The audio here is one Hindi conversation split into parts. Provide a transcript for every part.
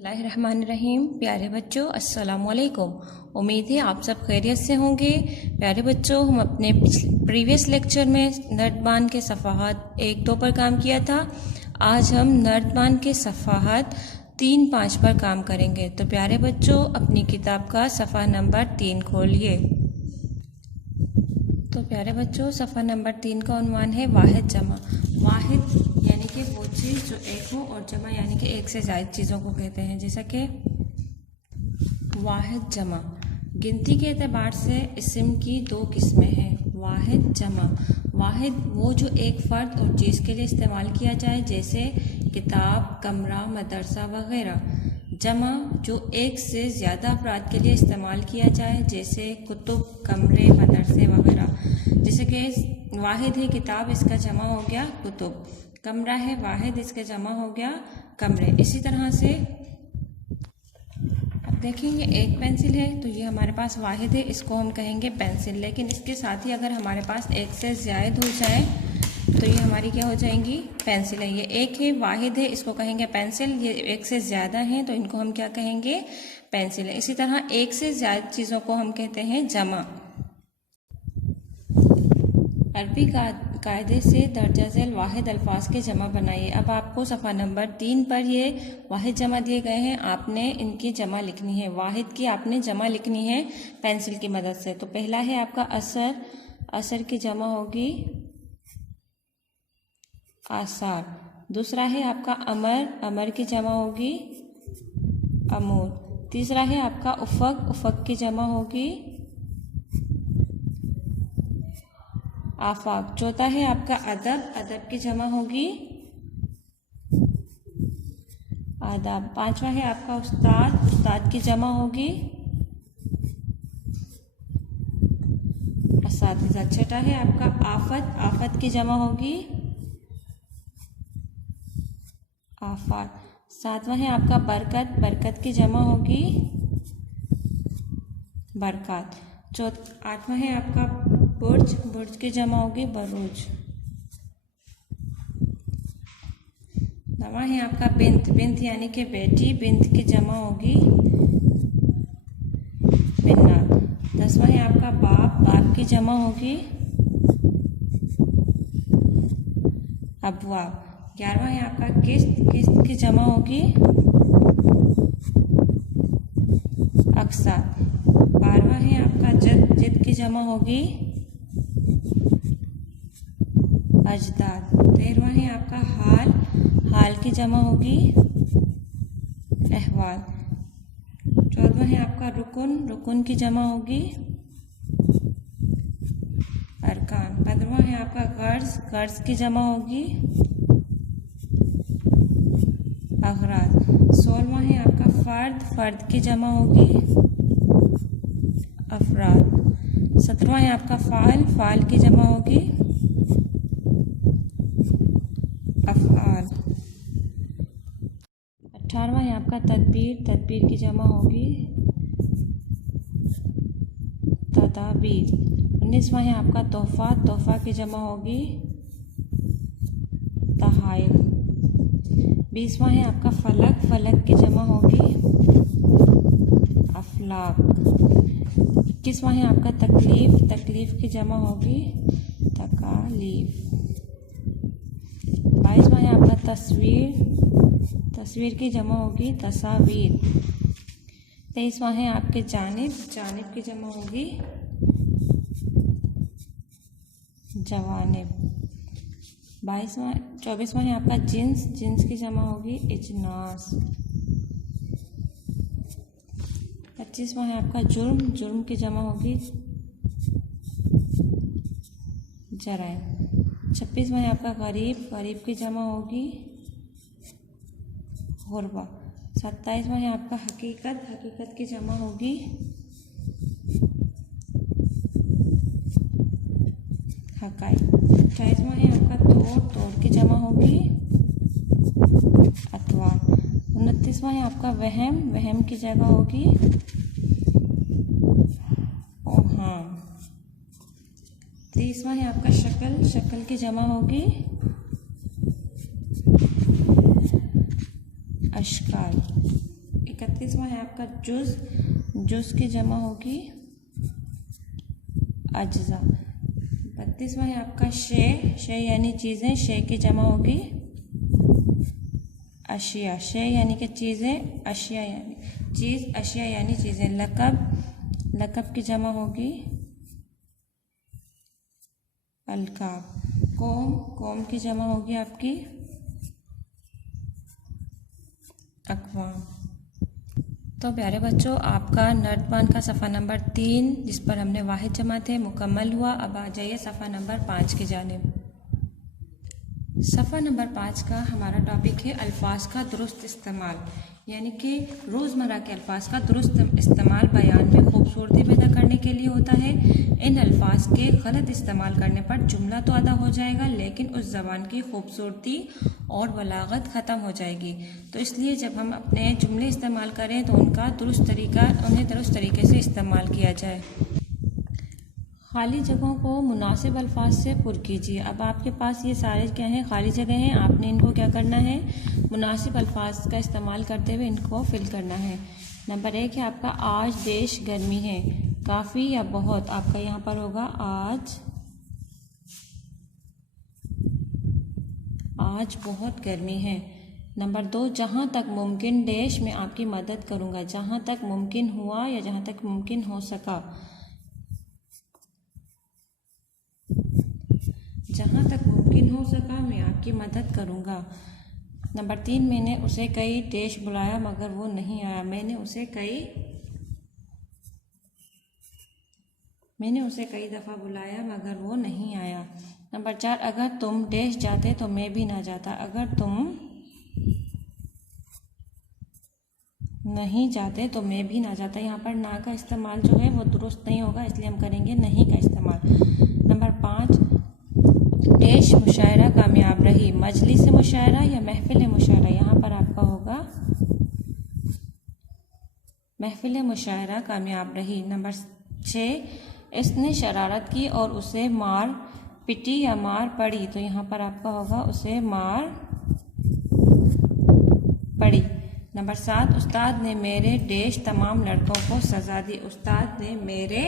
बिस्मिल्लाहिर्रहमानिर्रहीम। प्यारे बच्चों, अस्सलाम वालेकुम। उम्मीद है आप सब खैरियत से होंगे। प्यारे बच्चों, हम अपने प्रीवियस लेक्चर में नर्दबान के सफ़ाहत 1-2 पर काम किया था। आज हम नर्दबान के सफ़ाहत 3-5 पर काम करेंगे। तो प्यारे बच्चों, अपनी किताब का सफ़ा नंबर 3 खोलिए। तो प्यारे बच्चों, सफ़ा नंबर 3 का उन्वान है वाहिद जमा। वाहिद यानी कि वो चीज़ जो एक हो, और जमा यानी कि एक से ज़्यादा चीज़ों को कहते हैं। जैसा कि वाहिद जमा, गिनती के एतबार से इस्म की 2 किस्में हैं। वाहिद जमा, वाहिद वो जो एक फ़र्द और चीज़ के लिए इस्तेमाल किया जाए, जैसे किताब, कमरा, मदरसा वगैरह। जमा जो एक से ज़्यादा अफराद के लिए इस्तेमाल किया जाए, जैसे कुतुब, कमरे, मदरसे वगैरह। जैसे कि वाहिद है किताब, इसका जमा हो गया कुतुब। कमरा है वाहिद, इसका जमा हो गया कमरे। इसी तरह से अब देखेंगे, एक पेंसिल है तो ये हमारे पास वाहिद है, इसको हम कहेंगे पेंसिल। लेकिन इसके साथ ही अगर हमारे पास एक से ज़्यादा हो जाए तो ये हमारी क्या हो जाएंगी, पेंसिल है। ये एक है वाहिद है, इसको कहेंगे पेंसिल। ये एक से ज़्यादा हैं तो इनको हम क्या कहेंगे, पेंसिल है। इसी तरह एक से ज़्यादा चीज़ों को हम कहते हैं जमा। अरबी कायदे से दर्जा झेल वाहिद अल्फाज के जमा बनाइए। अब आपको सफ़ा नंबर 3 पर ये वाहिद जमा दिए गए हैं, आपने इनकी जमा लिखनी है। वाहिद की आपने जमा लिखनी है पेंसिल की मदद से। तो पहला है आपका असर, असर की जमा होगी आसार। दूसरा है आपका अमर, अमर की जमा होगी अमूर। तीसरा है आपका उफ़क़, उफ़क़ की जमा होगी आफाक। चौथा है आपका अदब, अदब की जमा होगी आदाब। पांचवा है आपका उस्ताद, उस्ताद की जमा होगी असातिज़ा। छठा है आपका आफत, आफत की जमा होगी आफात। सातवां है आपका बरकत, बरकत की जमा होगी बरकत। आठवां है आपका बुर्ज, बुर्ज की जमा होगी बरूज। नवा है आपका बिंत, बिंत यानी कि बेटी, बिंत की जमा होगी बिन्नात। 10वां है आपका बाप, बाप की जमा होगी अबवाब। 11वां है आपका किस्त, किस्त की जमा होगी अक्सार। 12वां है आपका जद, जद की जमा होगी अजदाद। 13वां है आपका हाल, हाल की जमा होगी अहवाल। 14वां है आपका रुकुन, रुकुन की जमा होगी अरकान। 15वां है आपका गर्ज, गर्ज की जमा होगी अगराज। 16वां है आपका फर्द, फर्द की जमा होगी अफराद। 17वां है आपका फ़ाल, फ़ाल की जमा होगी अफ़आल। 18वां है आपका तदबीर, तदबीर की जमा होगी तदाबीर। 19वां है आपका तोहफ़ा, तोहफ़ा की जमा होगी तहाइल। 20वां है आपका फ़लक, फ़लक की जमा होगी अफलाक। 21वां है आपका तकलीफ़, तकलीफ़ की जमा होगी तकालीफ। 22वां है आपका तस्वीर, तस्वीर की जमा होगी तस्वीर। 23वां है आपके जानिब, जानिब की जमा होगी जवानिब। 24वां है आपका जिन्स, जिन्स की जमा होगी इजनास। 25वां है आपका जुर्म, जुर्म की जमा होगी जराइम। 26वां है आपका गरीब, गरीब की जमा होगी गुरबा। 27वां है आपका हकीकत, हकीकत की जमा होगी हकाइक। 28वां है आपका तोड़, तोड़ की जमा होगी अतवार। 29वां है आपका वहम, वहम की जगह होगी ओहाम। 30वां है आपका शक्ल, शक्ल की जमा होगी अशकाल। 36वां है आपका जुज़, जुज़ की जमा होगी अज्जा। 32वां है आपका शे, शे यानी चीज़ें, शे की जमा होगी अशिया, शे यानी कि चीज़ें, अशिया यानी चीज़, अशिया यानी चीज़ें। लक़ब, लक़ब की जमा होगी अलकाब। कौम, कौम की जमा होगी आपकी अक़वाम। तो प्यारे बच्चों, आपका नर्तबान का सफ़ा नंबर 3 जिस पर हमने वाहिद जमा थे मुकम्मल हुआ। अब आ जाइए सफ़ा नंबर 5 की जानिब। सफ़ा नंबर 5 का हमारा टॉपिक है अल्फाज का दुरुस्त इस्तेमाल, यानी कि रोज़मर्रा के अल्फाज का दुरुस्त इस्तेमाल बयान में खूबसूरती पैदा करने के लिए होता है। इन अल्फाज के गलत इस्तेमाल करने पर जुमला तो अदा हो जाएगा, लेकिन उस ज़बान की खूबसूरती और बलागत ख़त्म हो जाएगी। तो इसलिए जब हम अपने जुमले इस्तेमाल करें तो उन्हें दुरुस्त तरीके से इस्तेमाल किया जाए। खाली जगहों को मुनासिब अल्फाज से पुर कीजिए। अब आपके पास ये सारे क्या हैं, खाली जगह हैं। आपने इनको क्या करना है, मुनासिब अल्फाज का इस्तेमाल करते हुए इनको फिल करना है। नंबर 1 है आपका आज देश गर्मी है, काफ़ी या बहुत, आपका यहाँ पर होगा आज बहुत गर्मी है। नंबर 2 जहाँ तक मुमकिन देश में आपकी मदद करूँगा, जहाँ तक मुमकिन हुआ या जहाँ तक मुमकिन हो सका, जहाँ तक मुमकिन हो सका मैं आपकी मदद करूँगा। नंबर 3 मैंने उसे कई देश बुलाया मगर वो नहीं आया, मैंने उसे कई दफ़ा बुलाया मगर वो नहीं आया। नंबर 4 अगर तुम देश जाते तो मैं भी ना जाता, अगर तुम नहीं जाते तो मैं भी ना जाता। यहाँ पर ना का इस्तेमाल जो है वो दुरुस्त नहीं होगा, इसलिए हम करेंगे नहीं का इस्तेमाल। नंबर 5 देश मुशायरा कामयाब रही, मजलिस मुशायरा या महफिल मुशायरा, यहाँ पर आपका होगा महफिल मुशायरा कामयाब रही। नंबर 6 इसने शरारत की और उसे मार पिटी या मार पड़ी, तो यहाँ पर आपका होगा उसे मार पड़ी। नंबर 7 उस्ताद ने मेरे देश तमाम लड़कों को सज़ा दी, उस्ताद ने मेरे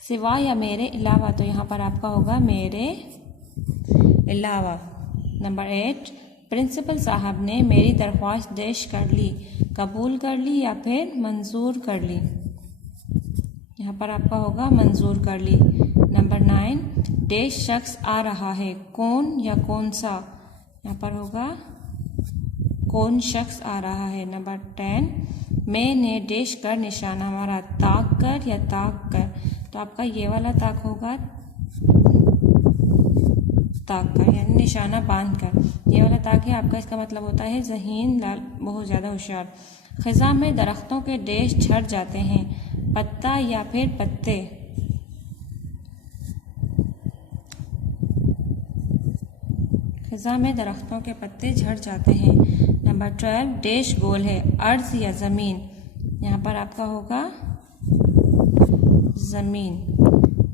सिवा या मेरे अलावा, तो यहाँ पर आपका होगा मेरे अलावा। नंबर 8 प्रिंसिपल साहब ने मेरी दरख्वास्त देश कर ली, कबूल कर ली या फिर मंजूर कर ली, यहाँ पर आपका होगा मंजूर कर ली। नंबर 9 देश शख्स आ रहा है, कौन या कौन सा, यहाँ पर होगा कौन शख्स आ रहा है। नंबर 10 मैंने देश कर निशाना मारा, ताक कर या ताक कर, तो आपका ये वाला ताक होगा ताक कर यानी निशाना बांध कर, ये वाला ताक है आपका, इसका मतलब होता है ज़हीन लाल, बहुत ज़्यादा होशियार। ख़ज़ां में दरख्तों के देश झड़ जाते हैं, पत्ता या फिर पत्ते, ख़ज़ां में दरख्तों के पत्ते झड़ जाते हैं। नंबर 12 देश गोल है, अर्ज़ या ज़मीन, यहाँ पर आपका होगा ज़मीन।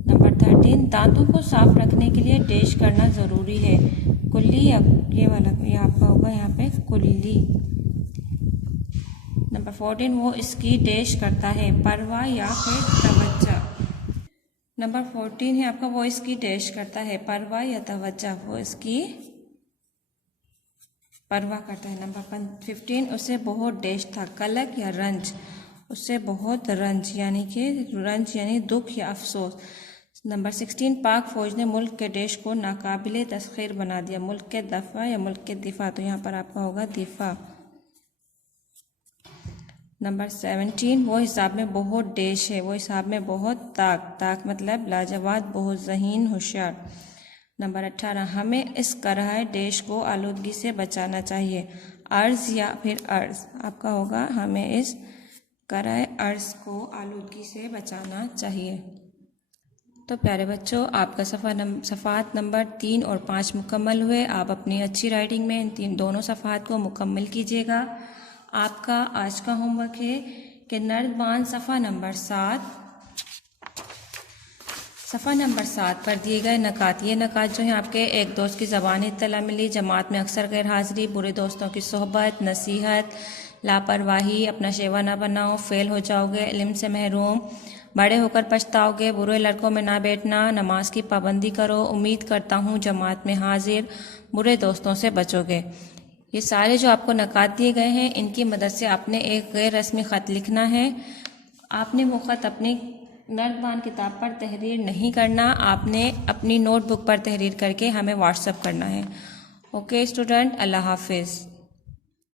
नंबर 13 दांतों को साफ रखने के लिए देश करना ज़रूरी है, कुल्ली या ये वाला, ये आपका होगा यहाँ पे कुल्ली। नंबर 14 वो इसकी देश करता है, परवाह या फिर तवज्जो। नंबर 14 है आपका वो इसकी देश करता है, परवाह या तवज्जो, वो इसकी परवाह करता है। नंबर 15 उसे बहुत देश था, कलक या रंज, उससे बहुत रंज यानी दुख या अफसोस। नंबर 16 पाक फौज ने मुल्क के देश को नाकाबिले तस्खीर बना दिया, मुल्क के दफा या मुल्क के दिफा, तो यहाँ पर आपका होगा दिफा। नंबर 17 वो हिसाब में बहुत देश है, वो हिसाब में बहुत ताक मतलब लाजवाब, बहुत ज़हीन, होशियार। नंबर 18 हमें इस कराए देश को आलूदगी से बचाना चाहिए, अर्ज़ या फिर अर्ज़, आपका होगा हमें इस कराए अर्ज़ को आलूदगी से बचाना चाहिए। तो प्यारे बच्चों, आपका सफ़ात नंबर 3 और 5 मुकम्मल हुए। आप अपनी अच्छी राइटिंग में इन दोनों सफ़ात को मुकम्मल कीजिएगा। आपका आज का होमवर्क है कि नर्तबान सफ़ा नंबर 7 पर दिए गए नकात, ये नकात जो हैं आपके एक दोस्त की ज़बानी इत्तला मिली, जमात में अक्सर गैर हाज़िरी, बुरे दोस्तों की सोहबत, नसीहत, लापरवाही, अपना शेवा ना बनाओ, फेल हो जाओगे, इल्म से महरूम, बड़े होकर पछताओगे, बुरे लड़कों में ना बैठना, नमाज की पाबंदी करो, उम्मीद करता हूँ जमात में हाजिर, बुरे दोस्तों से बचोगे। ये सारे जो आपको नकात दिए गए हैं, इनकी मदद से आपने एक गैर रस्मी ख़त लिखना है। आपने वो ख़त अपनी नर्दबान किताब पर तहरीर नहीं करना, आपने अपनी नोटबुक पर तहरीर करके हमें व्हाट्सएप करना है। ओके स्टूडेंट, अल्लाह हाफिज़।